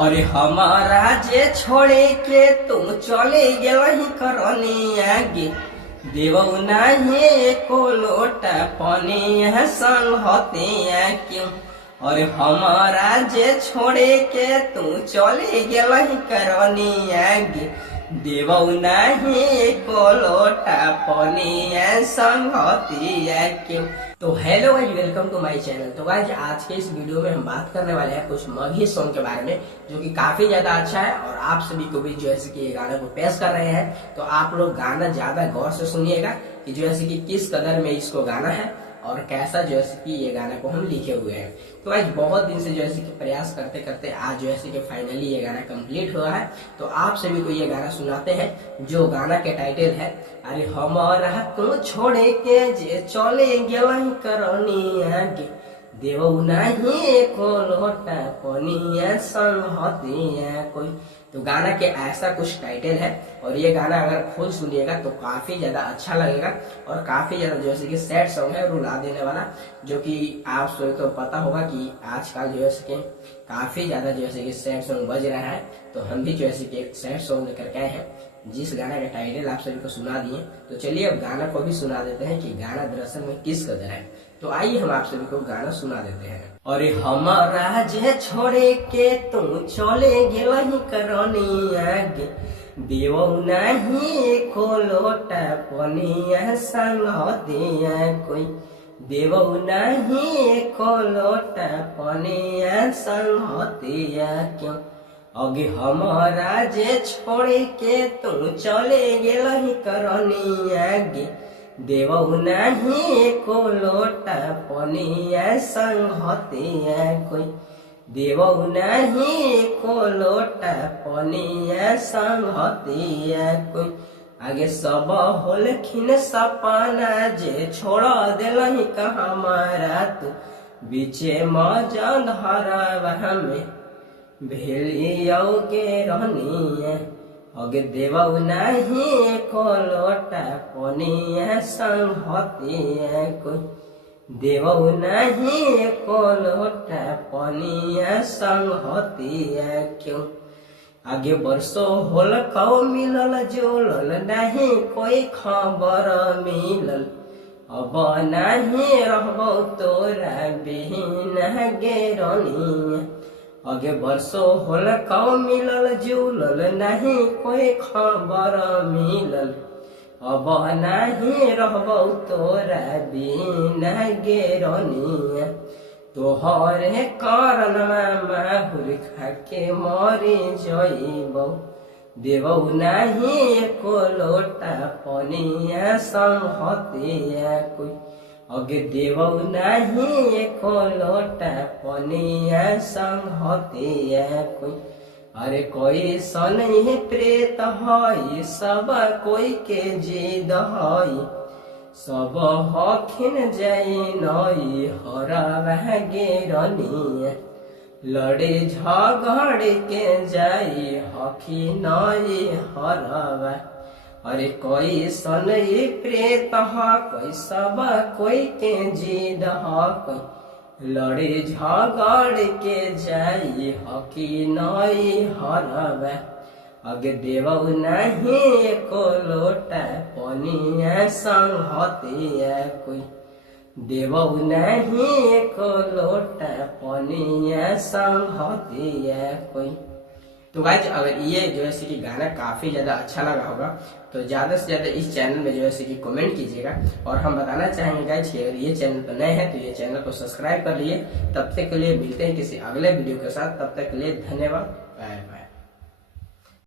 और हमारा जे छोड़े के तुम चले गेलही करनी आगे देवौ नहीं को लोटा पानी संग होते क्यों। और हमारा जे छोड़े के तू चले गेलही करनी आगे देवौ नहीं को लोटा पानी संग होती क्यों। तो हेलो गाइस, वेलकम टू माय चैनल। तो गाइस आज के इस वीडियो में हम बात करने वाले हैं कुछ मगही सॉन्ग के बारे में जो कि काफी ज्यादा अच्छा है और आप सभी को भी जो है कि ये गाने को पेश कर रहे हैं। तो आप लोग गाना ज्यादा गौर से सुनिएगा कि जो है कि किस कदर में इसको गाना है और कैसा जो है कि ये गाना को हम लिखे हुए हैं। तो आज बहुत दिन से जो है कि प्रयास करते करते आज जो है कि फाइनली ये गाना कंप्लीट हुआ है। तो आप सभी को ये गाना सुनाते हैं जो गाना के टाइटल है अरे हमारा तू छोड़े के जे चले गेलही करनी आगे देवौ नहीं को लोटा पानी संग होती कोई। तो गाना के ऐसा कुछ टाइटल है और ये गाना अगर खुद सुनिएगा तो काफी ज्यादा अच्छा लगेगा और काफी ज्यादा जैसे कि सैड सॉन्ग है रुला देने वाला, जो कि आप सभी को पता होगा कि आजकल जो है कि काफी ज्यादा जैसे कि सैड सॉन्ग बज रहा है। तो हम भी जैसे कि एक सैड सॉन्ग लेकर के आए हैं जिस गाना का टाइटल आप सभी को सुना दिए। तो चलिए अब गाना को भी सुना देते हैं कि गाना दरअसल में किस कदर है। तो आइए हम आप सभी को गाना सुना देते हैं। और हमारा जे छोड़े के तू चले गेलही करनी आगे देवौ नहीं को लोटा पानी संग होती कोई देवौ नहीं को लोटा पानी संग होती क्यों। अगे हमारा जे छोड़े के तू चले गेलही करनी आगे देवौ नहीं को लोटा पानी संग होती कोई देवौ नहीं को लोटा पानी संग होती कोई। आगे सब होलखिन सपना जे छोड़ दिलही हमारा तू बीचे मजा धरवा में भेलियो के रहनी अगे देवौ नहीं को लोटा पानी संग होती कोई देवौ नहीं को लोटा पानी संग होती क्यों। आगे बरसों होल कौ मिलल जुलल नहीं कोई खबर मिलल अब नहीं रहबो तोरा बिहीन गेरनी अगे बरसों होल कौ मिलल जुलल नहीं कोई खबर मिलल अब नहीं रहबो तोरा बिन गेरनी तोहरे कारण माहुर खाके मरी जइबौ देवौ नहीं को लोटा पानी संग होती कोई अगे देवौ नहीं को लोटा पानी संग होती कोई। अरे कोई सन प्रेत हई सब कोई के जिद हई सब हखिन जाई नई हरा गेरनी लड़े झगड़ के जाई हखी नई हरवा। अरे कोई सन प्रेत कोई सब कोई के जिद कोई लड़े झगड़ के जाई हकी नई हरवा। अगे देवौ नहीं को लोटा पानी संग होती कोई देवौ नहीं को लोटा पानी संग होती कोई। तो गाइज अगर ये जो है कि गाना काफी ज्यादा अच्छा लगा होगा तो ज्यादा से ज्यादा इस चैनल में जो है कि कमेंट कीजिएगा। और हम बताना चाहेंगे गाइज कि अगर ये चैनल पर नए हैं तो ये चैनल को सब्सक्राइब कर लिए। तब तक के लिए मिलते हैं किसी अगले वीडियो के साथ, तब तक के लिए धन्यवाद, बाय बाय।